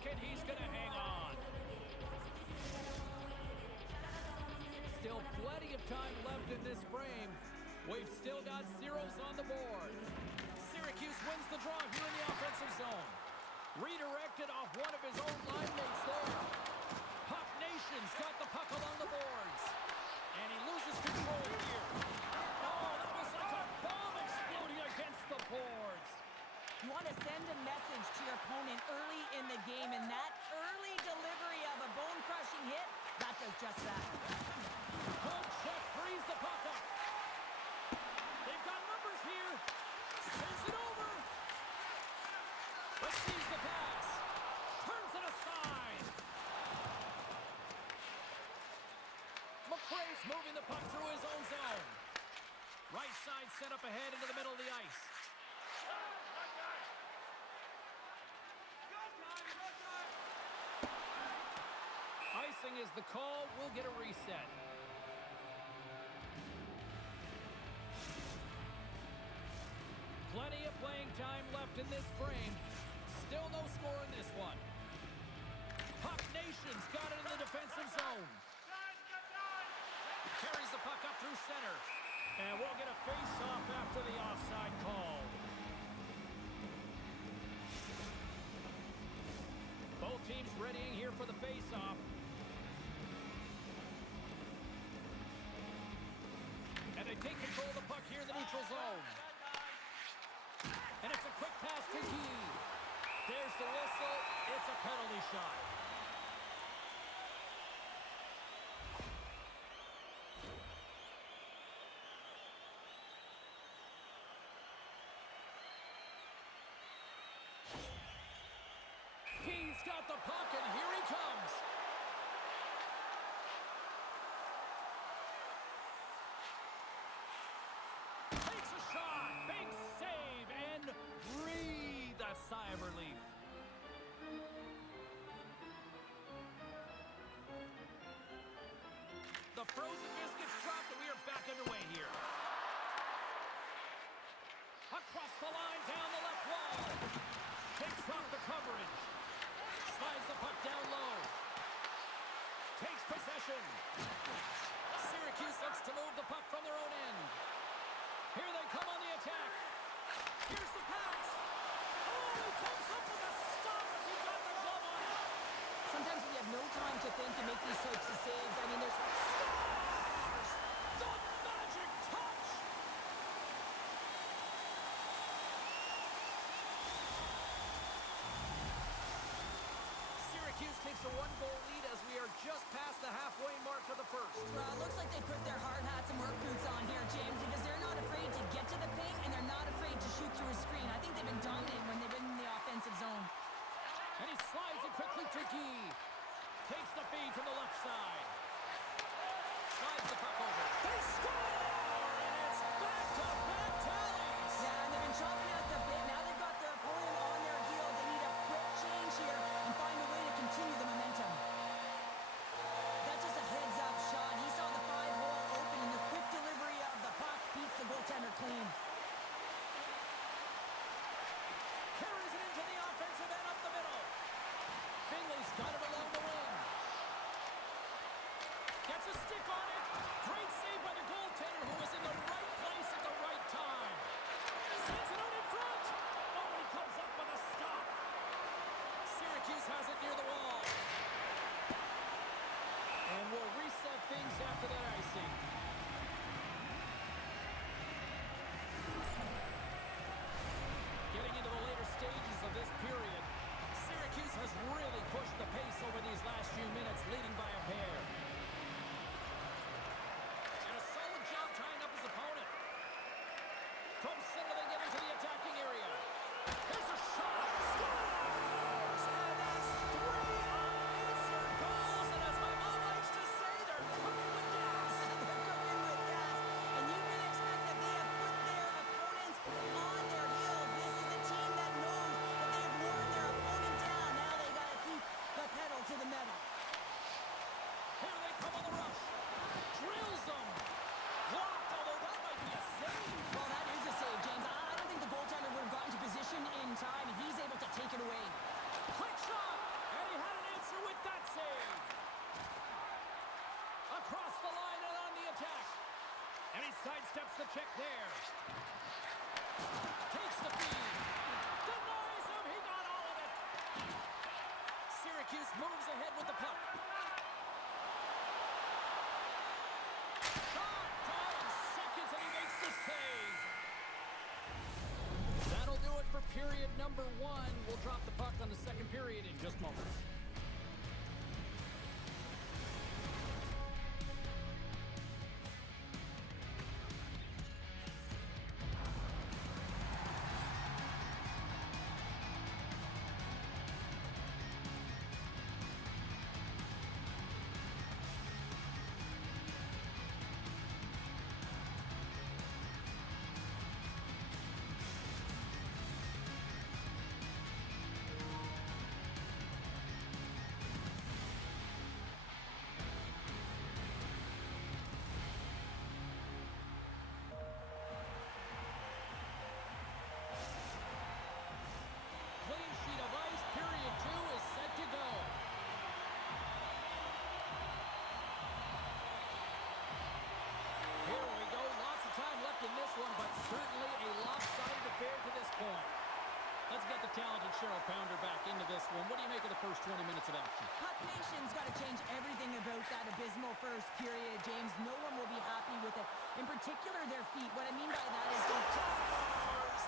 puck, and he's going to hang on. Still plenty of time left in this frame. We've still got zeros on the board. Syracuse wins the draw here in the offensive zone. Redirected off one of his own line mates there. Puck Nation's got the puck along the boards. And he loses control here. Oh, that was like a bomb exploding against the boards. You want to send a message to your opponent early in the game, and that early delivery of a bone-crushing hit, that does just that. Good check, frees the puck up. They've got numbers here. Sends it over. Receives the pass. Turns it aside. McRae's moving the puck through his own zone. Right side set up ahead into the middle of the ice. Icing is the call. We'll get a reset. Plenty of playing time left in this frame. Still no score in this one. Puck Nation's got it in the defensive zone. Carries the puck up through center. And we'll get a face-off after the offside call. Both teams readying here for the face-off. And they take control of the puck here in the neutral zone. And it's a quick pass to Key. There's the whistle. It's a penalty shot. Key's got the puck, and here he comes. Takes a shot. Big save, and breathe a sigh of relief. The frozen biscuits dropped, and we are back underway here. Across the line, down the left wall. Takes off the coverage. Slides the puck down low. Takes possession. Syracuse looks to move the puck from their own end. Here they come on the attack. Here's the pass. Oh, he comes up with a stop as he got the glove on it. Sometimes we have no time to think and make these types of saves. I mean, there's stars! The magic touch! Syracuse takes a one-goal lead as we are just past the halfway mark of the first. Looks like they put their hard hats and work boots on here, James, because they're not afraid to get to the paint and they're not afraid to shoot through a screen. I think they've been dominant when they've been in the offensive zone. And he slides it quickly to Key. Takes the feed from the left side. Slides the puck over. They score! And it's back-to-back tallies! Yeah, and they've been chopping at the bit. Now they've got their opponent on their heel. They need a quick change here and find a way to continue the momentum. That's just a heads-up shot. He saw the 5-hole open, and the quick delivery of the puck beats the goaltender clean. Carries it into the offensive end up the middle. Finley's got it along the wing. Gets a stick on it. Great save by the goaltender who was in the right place at the right time. Sends it out in front. Oh, he comes up with a stop. Syracuse has it near the wall. And we'll reset things after that icing. Getting into the later stages of this period, Syracuse has really pushed the pace over these last few minutes, leading by a pair. And a solid job tying up his opponent. From center, they get into the attacking area. Here's a shot. Scores! And that's 3 unanswered goals. And as my mom likes to say, they're cooking with gas. They're cooking with gas, and you can expect that they have put their opponents on their heels. This is a team that knows that they have worn their opponent down. Now they got to keep the pedal to the metal. Here they come on the rush. Drills them. Blocked, although that might be a save. Well, that is a save, James. I don't think the goaltender would have gotten to position in time, and he's able to take it away. Quick shot. the check there. Takes the feed. Denies him. He got all of it. Syracuse moves ahead with the puck. Shot. Time seconds and he makes the save. That'll do it for period number 1. We'll drop the puck on the second period in just moments. Clean sheet of ice. Period 2 is set to go. Here we go. Lots of time left in this one, but certainly a lopsided affair to this point. Let's get the talented Cheryl Pounder back into this one. What do you make of the first 20 minutes of action? Puck Nation's got to change everything about that abysmal first period, James. No one will be happy with it. In particular, their feet. What I mean by that is they just...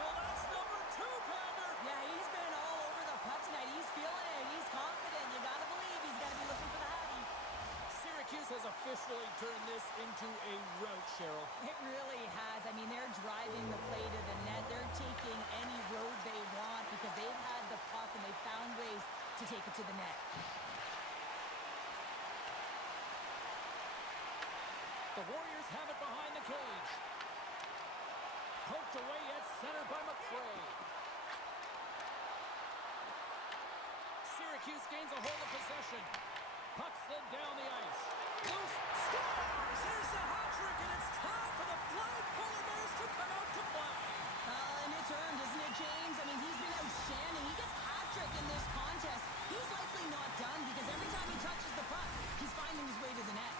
Well, that's number 2, Pounder. Yeah, he's been all over the puck tonight. He's feeling it. He's confident. You got to believe he's got to be looking for the Hattie. Syracuse has officially turned this into a rout, Cheryl. It really has. I mean, they're driving the play to the net. They're taking any road they want because they've had the puck and they've found ways to take it to the net. The Warriors have it behind the cage. Poked away at center by McCray. Syracuse gains a hold of possession. Puck slid down the ice. Loose. Scores! Here's the hat trick, and it's time for the flag polar bears to come out to play. And it's earned, isn't it, James? I mean, he's been outstanding. He gets hat-trick in this contest. He's likely not done because every time he touches the puck, he's finding his way to the net.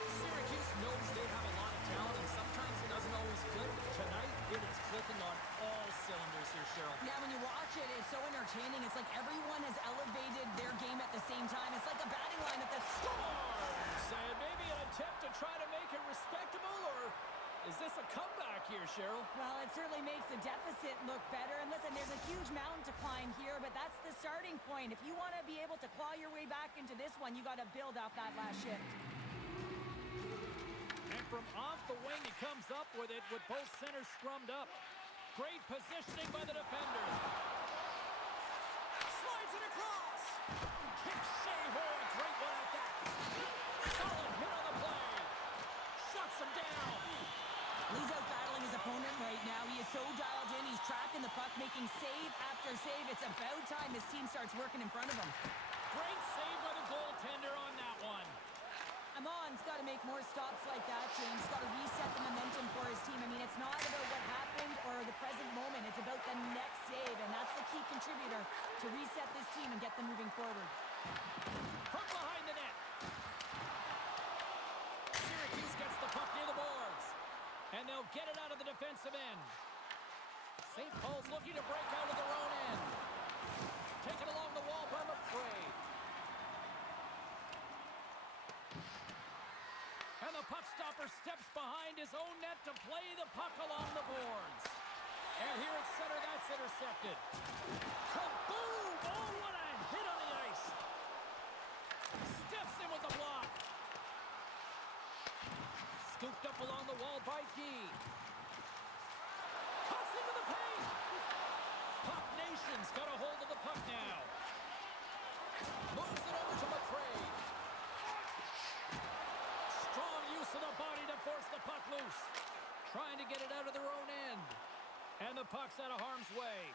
Syracuse knows they have a lot of talent, and sometimes it doesn't always click. Tonight, it is clicking on all cylinders here, Cheryl. Yeah, when you watch it, it's so entertaining. It's like everyone has elevated their game at the same time. It's like a batting lineup that scores! And maybe an attempt to try to make it respectable, or is this a comeback here, Cheryl? Well, it certainly makes the deficit look better. And listen, there's a huge mountain to climb here, but that's the starting point. If you want to be able to claw your way back into this one, you got to build off that last shift. And from off the wing, he comes up with it with both centers scrummed up. Great positioning by the defender. Slides it across. Kick save. Oh, a great one at that. Solid hit on the play. Shuts him down. He's out battling his opponent right now. He is so dialed in. He's tracking the puck, making save after save. It's about time his team starts working in front of him. Great save by the goaltender on that one. Amon's got to make more stops like that, James. He's got to reset the momentum for his team. I mean, it's not about what happened or the present moment. It's about the next save, and that's the key contributor to reset this team and get them moving forward. From behind the net. Syracuse gets the puck near the boards. And they'll get it out of the defensive end. St. Paul's looking to break out of their own end. Taken along the wall by McCray. And the puck stopper steps behind his own net to play the puck along the boards. And here at center, that's intercepted. Kaboom! Oh, what a hit on the ice. Steps in with the block. Scooped up along the wall by Gee. Cuts into the paint. Puck Nation's got a hold of the puck now. Moves it over to McCray. Strong use of the body to force the puck loose. Trying to get it out of their own end. And the puck's out of harm's way.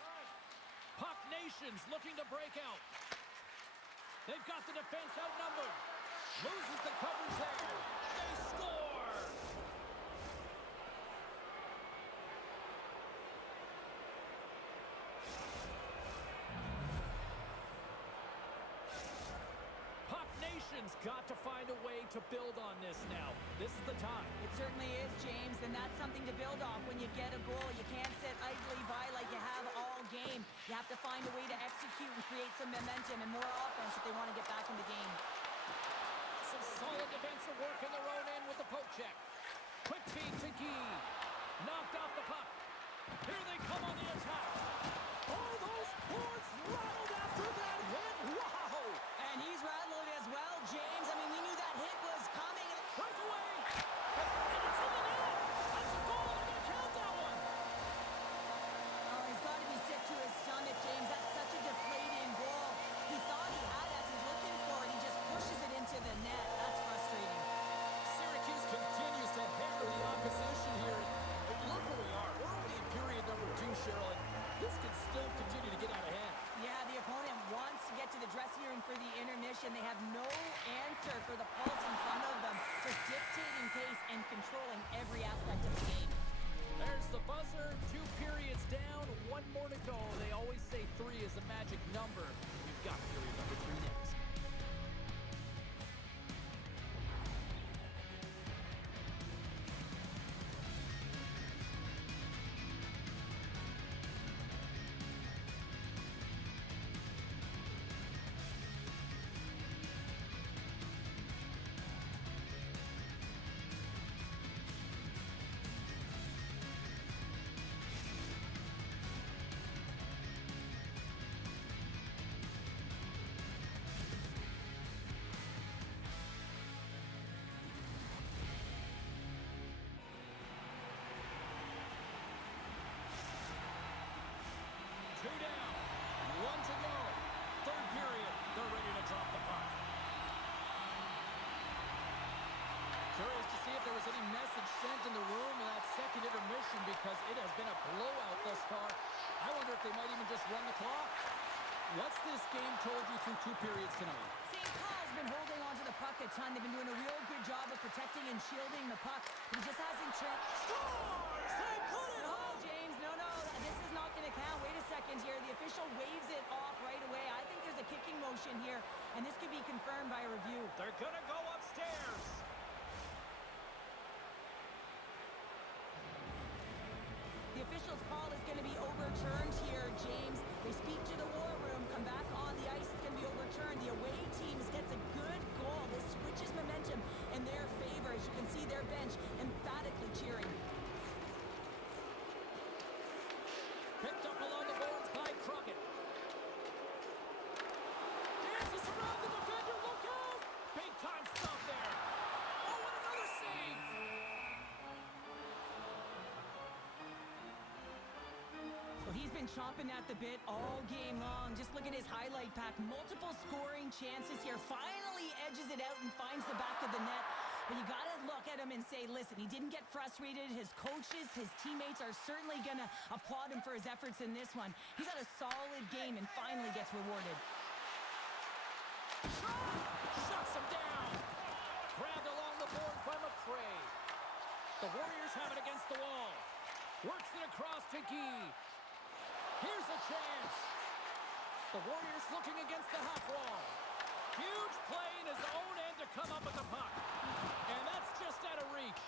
Puck Nation's looking to break out. They've got the defense outnumbered. Loses the coverage there. They score! Puck Nation team's got to find a way to build on this now. This is the time. It certainly is, James, and that's something to build off. When you get a goal, you can't sit idly by like you have all game. You have to find a way to execute and create some momentum and more offense if they want to get back in the game. Some solid defensive work in their own end with the poke check. Quick feed to Guy. Knocked off the puck. Here they come on the attack. Oh, those boards rattled after that hit. Wow! And he's rattled as well, James. I mean, we knew that hit was coming. Breakaway! And it's in the net! That's a goal! I'm going to count that one! Oh, he's got to be sick to his stomach, James. That's such a deflating goal. He thought he had it. He's looking for it. He just pushes it into the net. That's frustrating. Syracuse continues to hammer the opposition here. And look where we are. We're only in period number 2, Cheryl, and this can still continue to get out of hand. Yeah, the opponent wants to get to the dressing room for the intermission. They have no answer for the pulse in front of them, just dictating pace and controlling every aspect of the game. There's the buzzer. 2 periods down. 1 more to go. They always say 3 is a magic number. We've got period number 3 next. Two down, 1 to go. 3rd period, they're ready to drop the puck. Curious to see if there was any message sent in the room in that second intermission because it has been a blowout thus far. I wonder if they might even just run the clock. What's this game told you through 2 periods tonight? St. Paul's been holding on to the puck a ton. They've been doing a real good job of protecting and shielding the puck. He just hasn't Scores! They put it No, home! James, no. This is not going to count. Wait a second here. The official waves it off right away. I think there's a kicking motion here, and this could be confirmed by a review. They're going to go upstairs. The official's call is going to be overturned here, James. They speak to the war room, come back on the ice, it's going to be overturned. The away team gets a good goal. This switches momentum in their favor. As you can see, their bench emphatically cheering. Picked up along the boards by Crockett. Dances around the defender. Look out! Big time stop there. Oh, and another save! Well, he's been chomping at the bit all game long. Just look at his highlight pack. Multiple scoring chances here. Finally edges it out and finds the back of the net. But you got to look at him and say, listen, he didn't get frustrated. His coaches, his teammates are certainly going to applaud him for his efforts in this one. He's had a solid game and finally gets rewarded. Shuts him down. Grabbed along the board by McCray. The Warriors have it against the wall. Works it across to Guy. Here's a chance. The Warriors looking against the half wall. Huge play in his own end to come up with the puck. And that's just out of reach.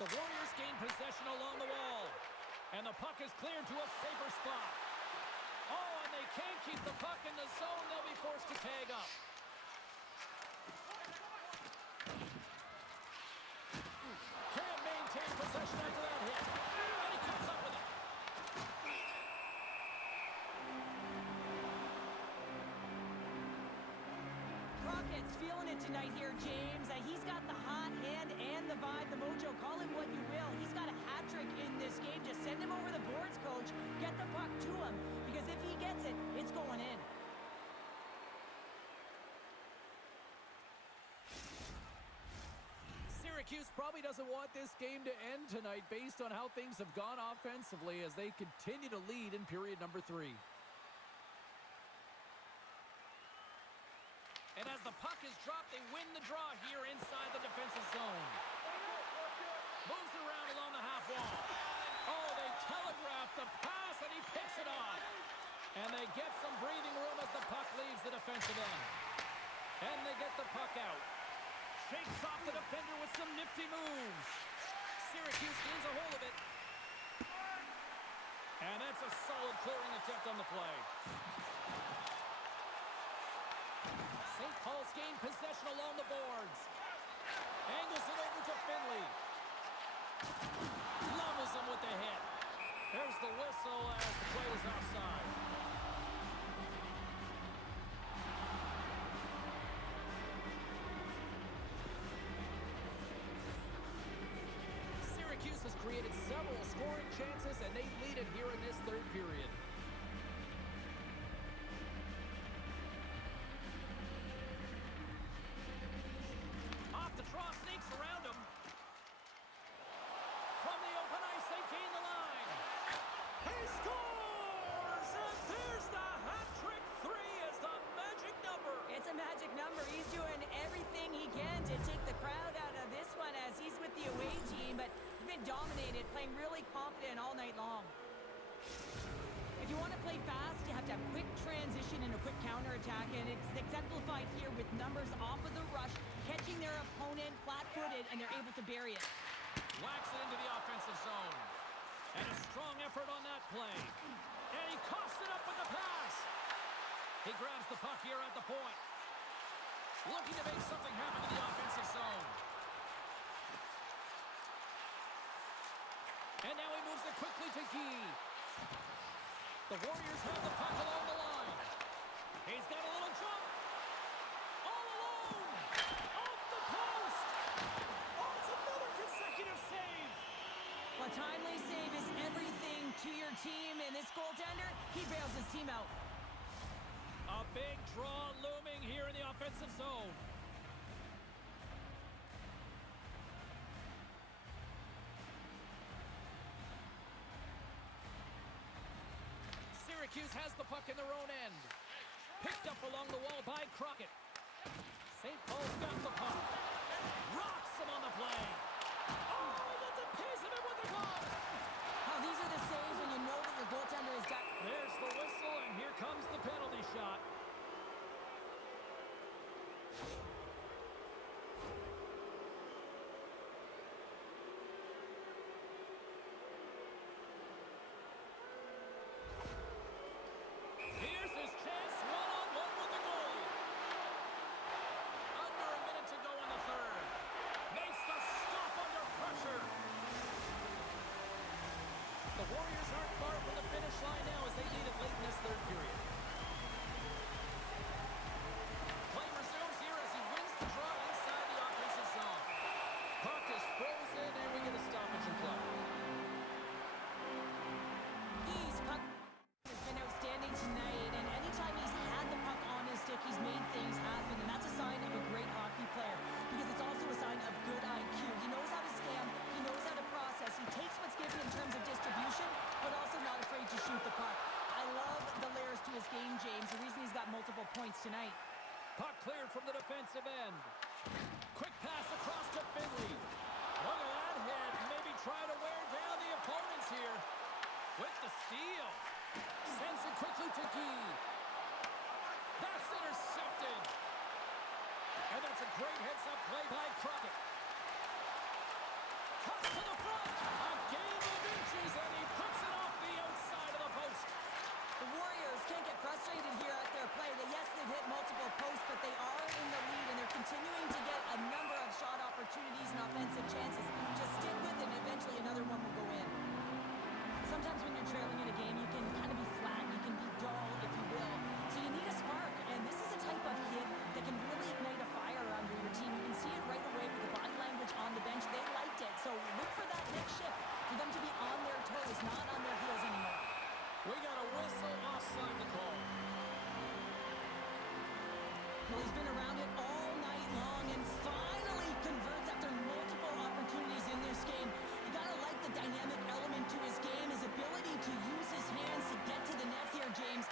The Warriors gain possession along the wall. And the puck is cleared to a safer spot. Oh, and they can't keep the puck in the zone. They'll be forced to tag up. Can't maintain possession after that hit. And he comes up with it. Crockett's feeling it tonight here, James. He's got the hot hand and the vibe, the mojo. Call it what you will. He's got a hat trick in this game. Just send him over the boards, coach. Get the puck to him. Because if he gets it, it's going in. Syracuse probably doesn't want this game to end tonight based on how things have gone offensively as they continue to lead in period number 3. And as the puck is dropped, they win the draw here inside the defensive zone. Moves it around along the half wall. Oh, they telegraph the pass, and he picks it off. And they get some breathing room as the puck leaves the defensive end. defender with some nifty moves. Syracuse gains a hold of it. And that's a solid clearing attempt on the play. St. Paul's gained possession along the boards. Angles it over to Finley. Levels him with the hit. There's the whistle as the play was offside. Syracuse has created several scoring chances, and they lead it here in this third period. Off the draw, sneaks around him. From the open ice, they gain the line. He scores! And there's the hat-trick three as the magic number. It's a magic number. He's doing everything he can to take the crowd out of this one as he's with the away team, but he's been dominated, playing really confident all night long. If you want to play fast, you have to have quick transition and a quick counterattack, and it's exemplified here with numbers off of the rush, catching their opponent flat-footed, and they're able to bury it. Whacks it into the offensive zone. And a strong effort on that play. And he coughs it up with the pass. He grabs the puck here at the point. Looking to make something happen in the offensive zone. And now he moves it quickly to Guy. The Warriors have the puck along the line. He's got a little jump. All alone. Off the post. Oh, it's another consecutive save. A timely save is everything to your team, and this goaltender, he bails his team out. A big draw looming here in the offensive zone. Syracuse has the puck in their own end. Picked up along the wall by Crockett. St. Paul's got the puck. Rocks him on the play. Oh, that's a piece of it with the glove. Oh, these are the saves when you know that your goaltender is done. There's the whistle, and here comes the penalty shot. Here's his chance, one-on-one with the goalie. Under a minute to go in the third. Makes the stop under pressure. The Warriors aren't far from the finish line now as they lead it late in this third period. Play resumes here as he wins the draw inside the offensive zone. Puck is frozen, and we get a stoppage in play. He's puck has been outstanding tonight, and anytime he's had the puck on his stick, he's made things happen, and that's a sign of a great hockey player because it's also a sign of good IQ. He knows how to scan, he knows how to process, he takes what's given in terms of distribution, but also not afraid to shoot the puck. I love the layers to his game, James, the reason he's got multiple points tonight. Puck cleared from the defensive end. Quick pass across to Finley. Look at that hit. Maybe try to wear down the opponents here. With the steal. Sends it quickly to Guy. That's intercepted. And that's a great heads-up play by Crockett. Cuts to the front. A game of inches, and he puts it off the outside of the post. The Warriors can't get frustrated here at their play. Yes, they've hit multiple posts, but they are in the lead, and they're continuing to get a number of shot opportunities and offensive chances. Just stick with it, and eventually another one will go in. Sometimes when you're trailing in a game, you can kind of be flat, you can be dull, if you will. So you need a spark, and this is a type of hit that can really ignite a fire under your team. You can see it right away with the body language on the bench. They liked it, so look for that next shift, for them to be on their toes, not on their heels anymore. We got a whistle offside the call. Well, he's been around it all night long and finally converts after multiple opportunities in this game. You gotta like the dynamic element to his game, his ability to use his hands to get to the net here, James.